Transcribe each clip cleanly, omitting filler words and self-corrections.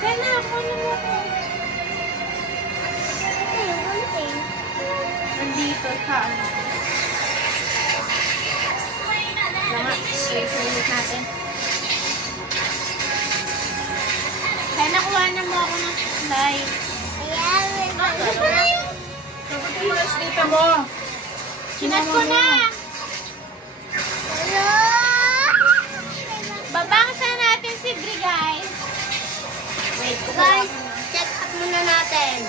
Sana, kunin mo ko. Nandito sa ano. Mga, sulit natin. Sana kuha na mo ako ng slide. Gusto na yun. Sagutin mo na slita mo. Sinat ko na. Babangsan natin si Bri, guys. Wait, Guys, check up muna natin.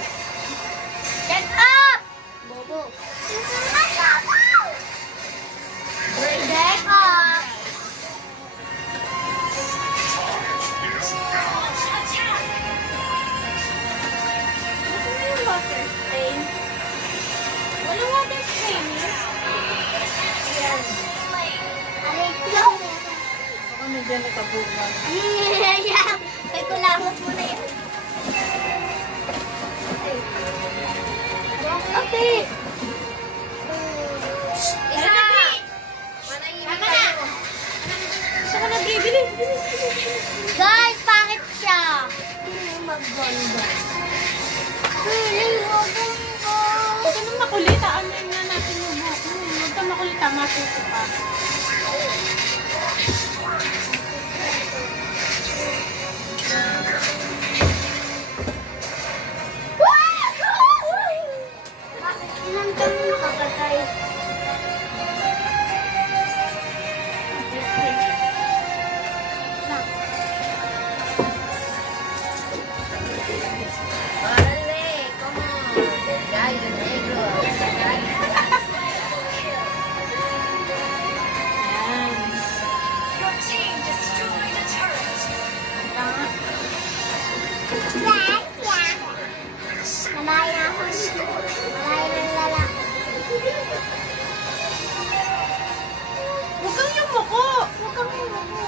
Check up! Bobo. Check up. Ano yung water spray? Walang water spray niya? Yan. Aray ko. Ako na dyan nakabuka. Yan. Ay, kulangot mo na yan. Okay. Isa. Tama na! Gusto ko na, Bri. Bilis. Guys, pangit siya. Maganda. Huwag ka nang makulit. Ano na natin yung buhok mo. Huwag ka makulit. Matuto pa. Ilan kami nakapatay? Órale, como del gallo negro. Malaya ako. Malaya ng lalaki. Huwag kang yumuko. Huwag kang yumuko.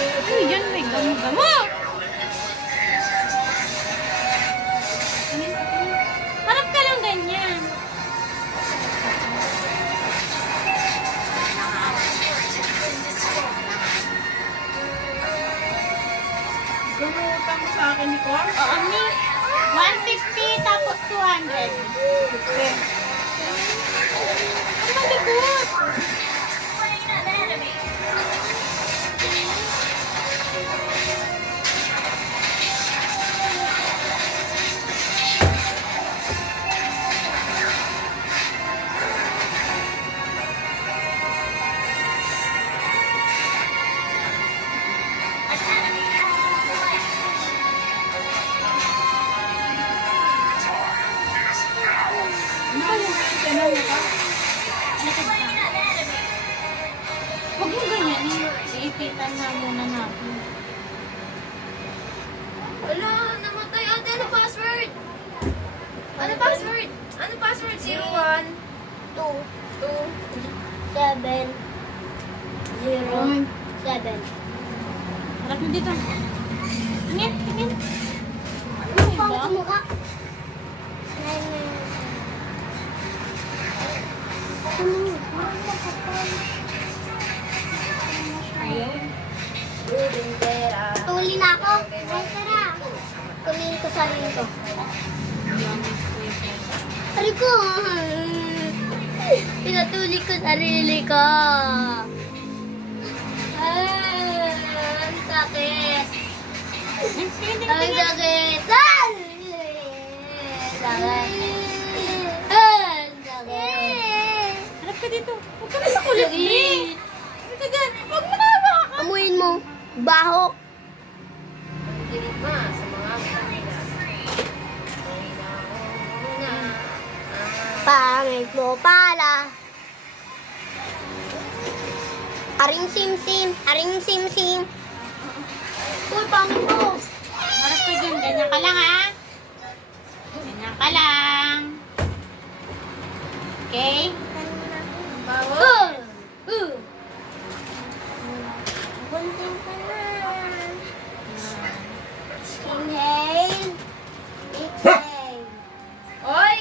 Ano yan? May gamo-gamo. Harap ka lang ganyan. Gumutang mo sa akin ni Cor? Oo, mi. 150 tapos 200. Okay. Ang malikot. Ano ba yung ganyan mo ka? Huwag mo ganyan. Iipitan na muna natin. Wala, namatay. Ate, ano password? Ano password? Ano password? 01 2 2 7 0 7. Harap mo dito. Tingin, tingin. Ano pang kumukha? Tuli na ako. Ay, tara. Tuliin ko sa lingko. Ari ko. Pinatuli ko sarili ko. Ang sakit. Ang sakit. Ang sakit. Harap ka dito. Huwag ka na sa kulit. Harap ka dyan. Huwag mo na hawakan. Amuin mo. Baho. Pangit mo pala. Aring sim-sim. Aring sim-sim. Uy, pangit mo. Harap ka dyan. Ganyan ka lang, ha? Ganyan ka lang. Okay? Inhale. Exhale. Oy!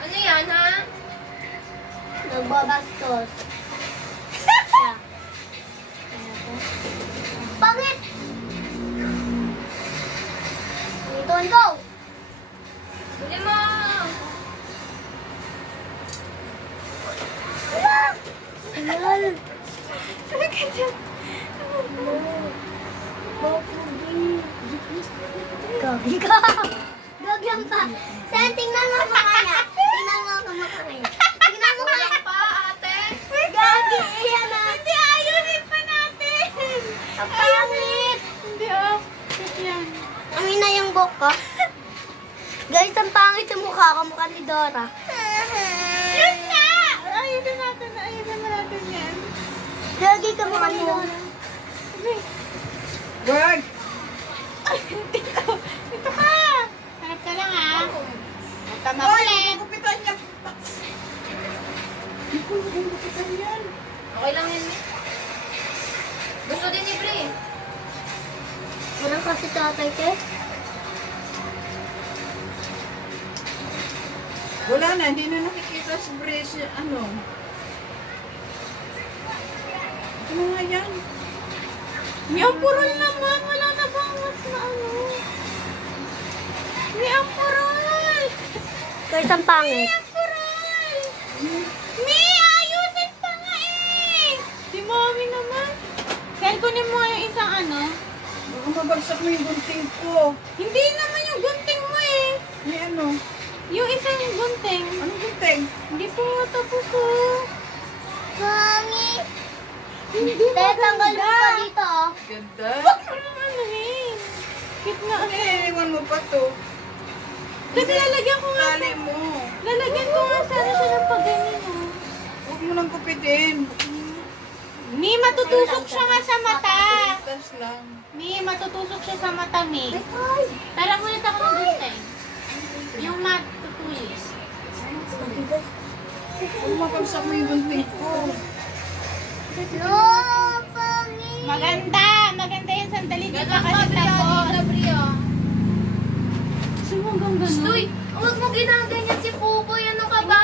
Ano yan, ha? Nagbabastos. Siya. Pangit! Don't go! Huli mo! Ayan! Sabi ka dyan. Gagi ka! Gagi ang pa! Sen, tingnan mo pa kanya! Tingnan mo ka mukha niya! Tingnan mo ka! Pa, ate. Gagi! Ayan na! Hindi, ayusin pa natin. Ang pangit! Hindi, oh. Wait yan. Amin na yung buhok ko. Guys, ang pangit yung mukha ko. Mukha ni Dora. Yun na! Ayusin natin. Ayusin mo natin yan. Gagi ka mukha ni Dora. Wag! Dito. Dito ka. Harap ka lang, ha? Huwag ka Ay, makulit. gupitan niya. Hindi ko gupitan yan. Okay lang yun, Mi. Gusto din ni Bri. Walang kasi tatay, te. Wala na, hindi na nakikita si Brace. Ano? Ano nga yan? Yung purol naman. Wala na bang mas na ano? Yung purol. Guys, ang pangit. Yung purol. Mi, ayusin pa nga eh. Si mommy naman. Sen, kunin mo nga yung isang ano. Baka mabagsak mo yung gunting ko. Hindi naman yung gunting mo eh. May ano? Yung isang gunting. Anong gunting? Hindi po tapos oh. Pangit. Hindi Te, tanggal mo pa dito, oh. Ganda. Huwag mo naman anuhin. Cute na. Iwan mo pa to. Kasi lalagyan ko nga Tali mo. lalagyan ko nga sana siya ng pagganyan oh. Huwag mo nang kupitin. Mi, matutusok siya nga sa mata. Tas lang. Mi, matutusok siya sa mata, Mi. Parang ulit ako ng gunting. Yung matutulis. Huwag mabagsak mo yung gunting ko. No, pangit. Maganda! Maganda yung sandali. Di Ganda ba ka, kasi Bri, tapos? ate, Bri, oh. Gusto mo hanggang ganun? Uy, huwag mo ginaganyan si Pupoy. Ano ka ba?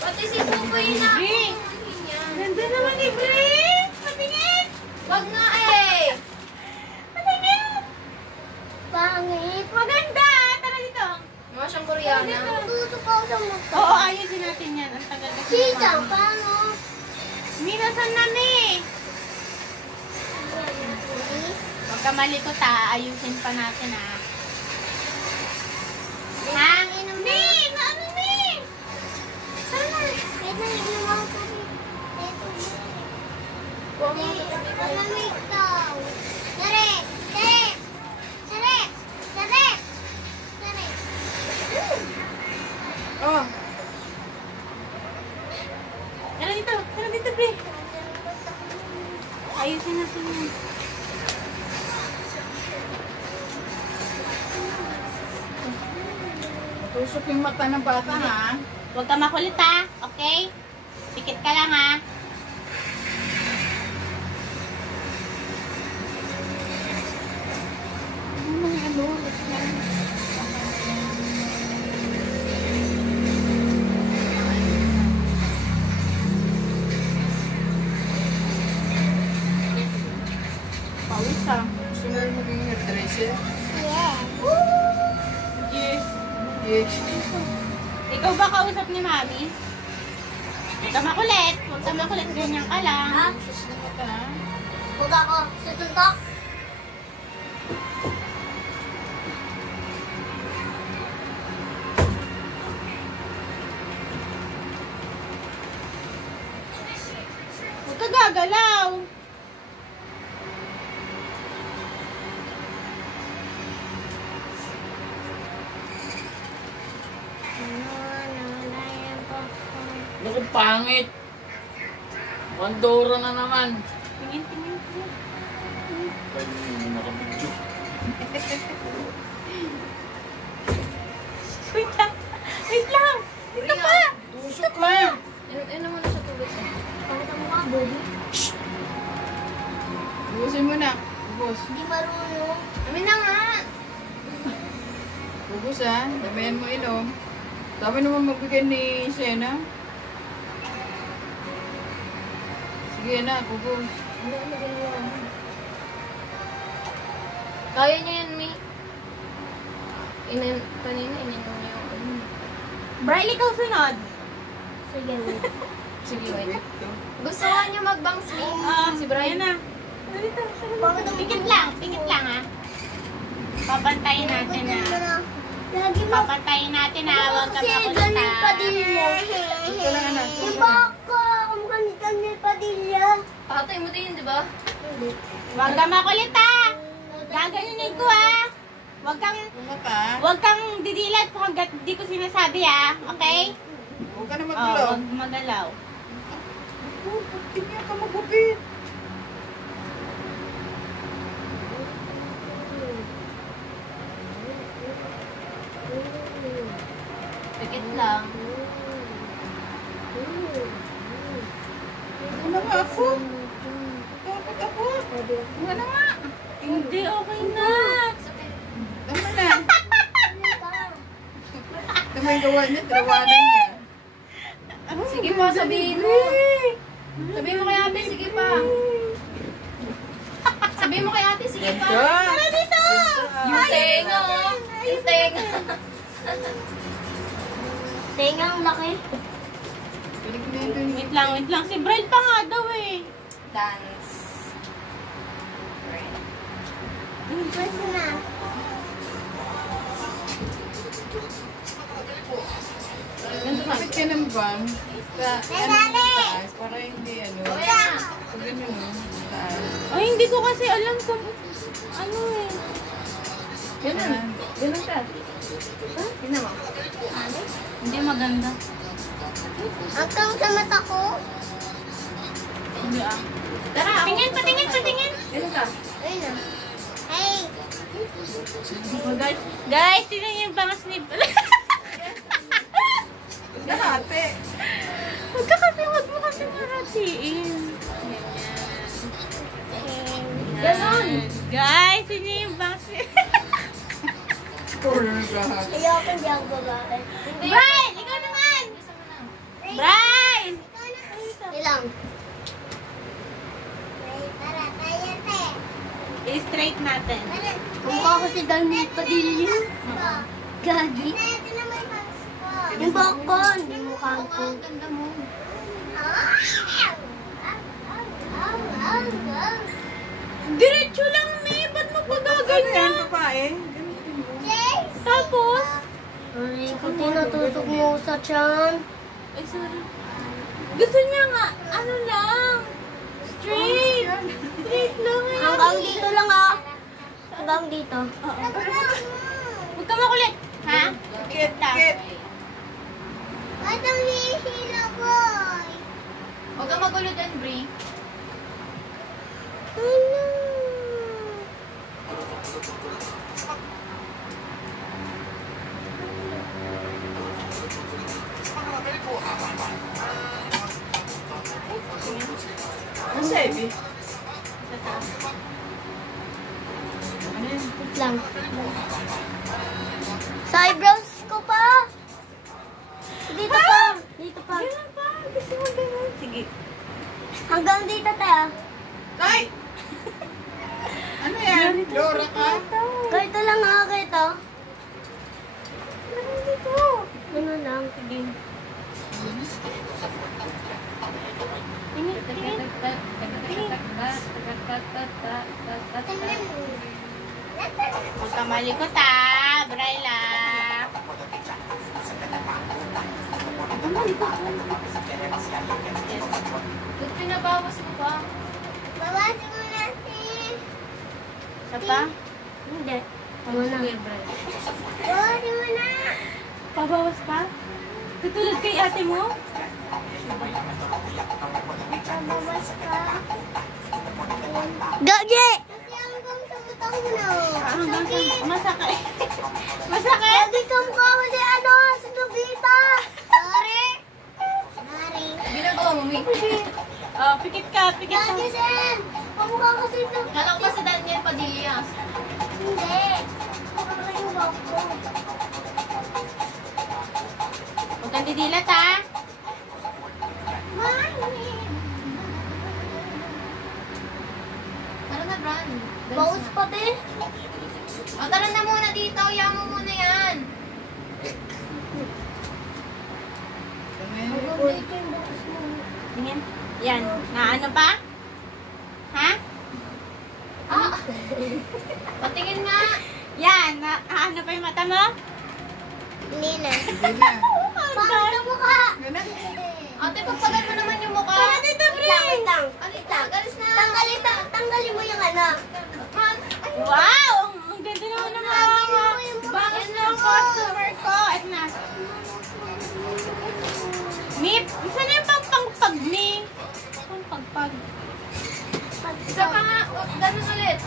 Pati si Pupoy na. Bri! Ganda naman ni Bri! Patingin! Wag nga eh. Patingin! Pangit. Maganda! Tara dito. Mukha siyang Koreana. Tutok ako sa mukha. Oo, ayusin natin yan. Ang tagal kasi. Sisang, paano? Mi, nasan na, Mi? Huwag ka malikot ha. Ayusin pa natin ha. Ha? Mi! Ano, Mi? Sana. Wait lang, inom ako po. Ito. Malamig daw. Sare! Sare! Sare! Sare! Sare! Oh, Tara dito. Tara dito, Bri. Ayusin natin yan. tusok yung mata ng bata ha. Huwag ka makulit ha. Okay? Pikit ka lang ha. Ano mga ano? Pawis ha. Gusto mo rin maging hairdresser? Yeah. Yes. Yes. Ikaw ba kausap ni Mami? Huwag ka makulit. Huwag ka makulit. Ganyan ka lang. Ha? Tusok ng mata ha. Huwag ako. Susuntok. Huwag ka gagalaw. Naku, pangit. Mandora na naman. Tingin, tingin, tingin. Pwede nakabidyo. Wait lang. Wait lang. Dito pa. Tusok ka. Ano mo na sa tubig ko? Pakita mo nga, Bobby. Ubusin mo na. Ubus. Hindi marunong. Amin na nga. Ubus ha. Damayan mo inom. Dami naman magbigay ni Sena. Sige na, ubus. Ano na ginawa mo? Kaya niya yan, May. Kanina, ininom niya yung ano. Briley, ikaw sunod. Sige, wait. Sige, wait. Gusto nga niya mag-bangs, May. Si Brian. Ayan na. Pikit lang ha. Papantayin natin na. Lagi mo. Papantayin natin na. Huwag ka Kasi makulita. ganun Padilla. Ito lang anak. Yung bako. Kamukha ni Daniel Padilla. Patay mo din, di ba? Huwag ka makulita. Gaganunin ko ha. Huwag kang didilat hanggat di ko sinasabi ha. Okay? Huwag ka na Oh, magulaw. huwag magalaw. Tingnan ka magupit. Pikit lang. Ano na nga ako? Takot ako. Ano na nga? Hindi, okay na. Tama na. Tama yung gawa niya. Tirawanan niya. Sige pa, sabihin mo. Sabihin mo kay ate, sige pa. Sabihin mo kay ate, sige pa. Tara dito! Yung tenga, oh. Yung tenga. Tengang laki. Wait lang. Si Brel pa nga daw eh. Dance. Pwede na. Kapit ka ng bang sa taas para hindi ano. Pag ano no, taas. Ay, hindi ko kasi alam kung ano eh. Ganun. Ganun ka. Tignan mo. Hindi maganda. Hanggang sa mata ko. Hindi ah. Tara, Patingin. Ganun ka. Ayun na. Hey. Oh, guys, tingnan niyo yung bangas ni... Nahati. Huwag mo kasi maratiin. Ganon. Guys, tingnan niyo yung bangas ni... Puro na lahat. Ayoko hindi ako babae. Brian! Ikaw naman! Brian! Ilang. Tara, kaya te. I-straight natin. Kamukha ko si Daniel Padilla. Gagi. Yung bakon. Yung mukha ko. Ang ganda mo. Diretso lang, May. Ba't mo Ano yan, pagaganyan? babae? Tapos? Ay, kung tinutusok mo sa tiyan. Ay, sorry. Gusto niya nga, ano lang. Straight. Straight lang. Hanggang dito lang ah. Hanggang dito. Huwag ka makulit. Ha? Kit, kit. Ba't ang hihila, boy? Huwag kang magulo dyan, Brie. Ang sabi? Wait lang. Sa eyebrows ko pa. Dito pa. Dito pa. Ganun pa. Gusto mo ganun. Sige. Hanggang dito tayo. Tay! Ano yan? Dora ka? Kahit lang ah, kahit oh. Ganun dito. Ano lang, sige. Huwag ka malikot ha, Bryla. Ba't pinabawas mo pa? Bawasin mo natin. Isa pa? Hindi. Tama na. Sige, Bryla. Bawasin mo na. Pabawas pa? Katulad kay ate mo? Bawas ka. Gagi! Kasi hanggang sa butang mo. Hanggang sa masakit. Masakit? Gagi ka mukha ko si ano, si Nobita. Sorry. Sorry. Ginagawa mo, Mi. Oh, pikit ka. Gagi, Sen. Kamukha ko si Nobita. Kala ko ba si Daniel Padilla? Hindi. Kamukha ko yung bako. Huwag kang didilat ha. Mami. run. Bawas pa, be. O, tara na muna dito. Iyan mo muna yan. Tingin. Yan. Na ano pa? Ha? Ah! Patingin nga. Yan. Na ano pa yung mata mo? Hindi na. Hindi na. Bakit ang mukha? Ganun. Ate, pagpagal mo naman yung mukha. Dito, Bre. Wait lang. Alis na, alis na. Tanggalin mo yung ano. Wow! Ang ganda naman ng mga bangs ng customer ko. Ito na. Mip, isa na yung pagpagpag ni. Pagpagpag. Isa pa nga. O, ganun ulit.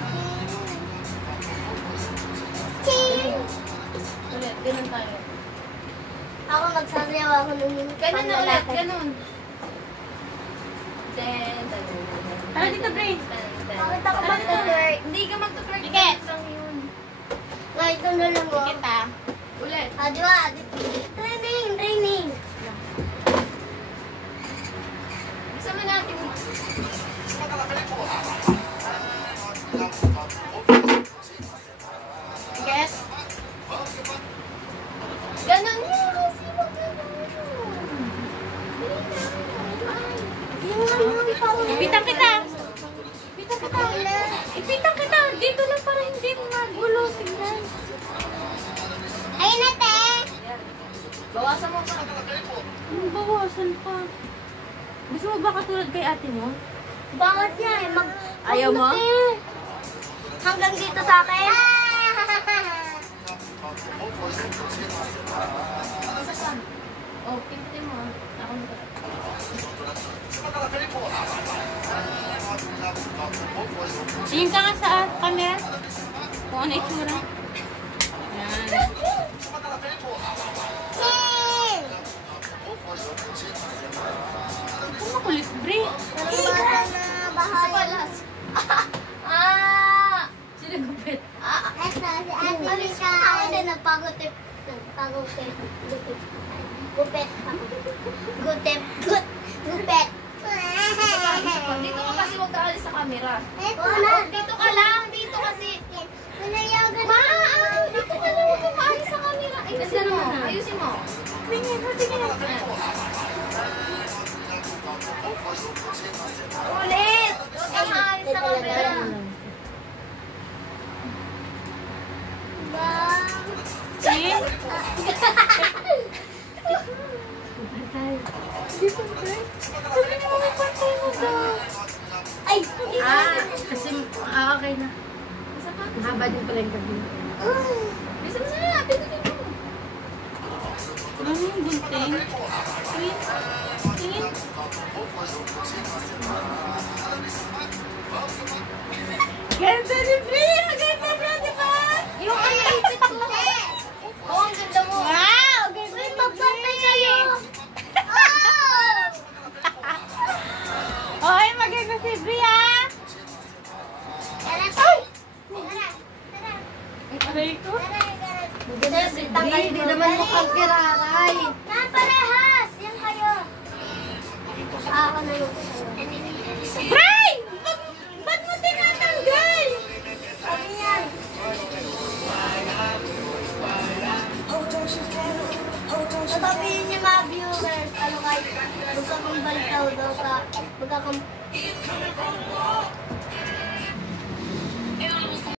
Ching! Ulit, ganun tayo. Ako magsasayaw ako nung Ganun na ulit, ganun. Ten, ten, Tara dito, Bre. Bakit ako mag-twerk? Hindi ka mag-twerk. Tiket. Lang yun. Ngayon, ito na lang mo. Kita. Ulit. Di ba? Training. Isa mo natin. Tiket. Ganun yun kasi wag Ipitang kita. Ipitang kita. Ipitang kita. Dito lang para hindi magulo. Tignan. Ayun na, te. Bawasan mo pa. Ano bawasan pa? Gusto mo ba katulad kay ate mo? Bakit niya eh? Ayaw mo? Hanggang dito sa akin? Isa pa. Oh, pindutin mo. Ako mo. Tingin ka nga sa camera. Kung ano itsura. Yan. Ching! Ito makulit, Bre. Parang basa na bahay. Palas. Ah! Sinagupit. Eto, si Ate Lisa. Ako din nagpagupit. Gupit. Gupit. Dito ka kasi huwag ka alis sa camera. Eto na. Dito ka lang. Dito kasi. Pinayagan Ma! Dito ka lang. Huwag ka maalis sa camera. Ay, kasi mo. Ayusin mo. Tingin, tingin. Ulit! Huwag ka maalis sa camera. See? Ay! Kasi, okay na. Isa pa. Mahaba din pala yung gabi. Bisa mo na. Pindutin mo. Ano yung gunting? Tingin. Tingin. Ganda ni Bre! Ganda siya, di ba? Yung ipit ko. Oo, ang ganda mo. Wow! Ganda ni Magpantay Bre! kayo! Oy, maganda si Bre, ah! Tara! Tara! Aray ko. Tara! Hindi naman mukhang kiraray.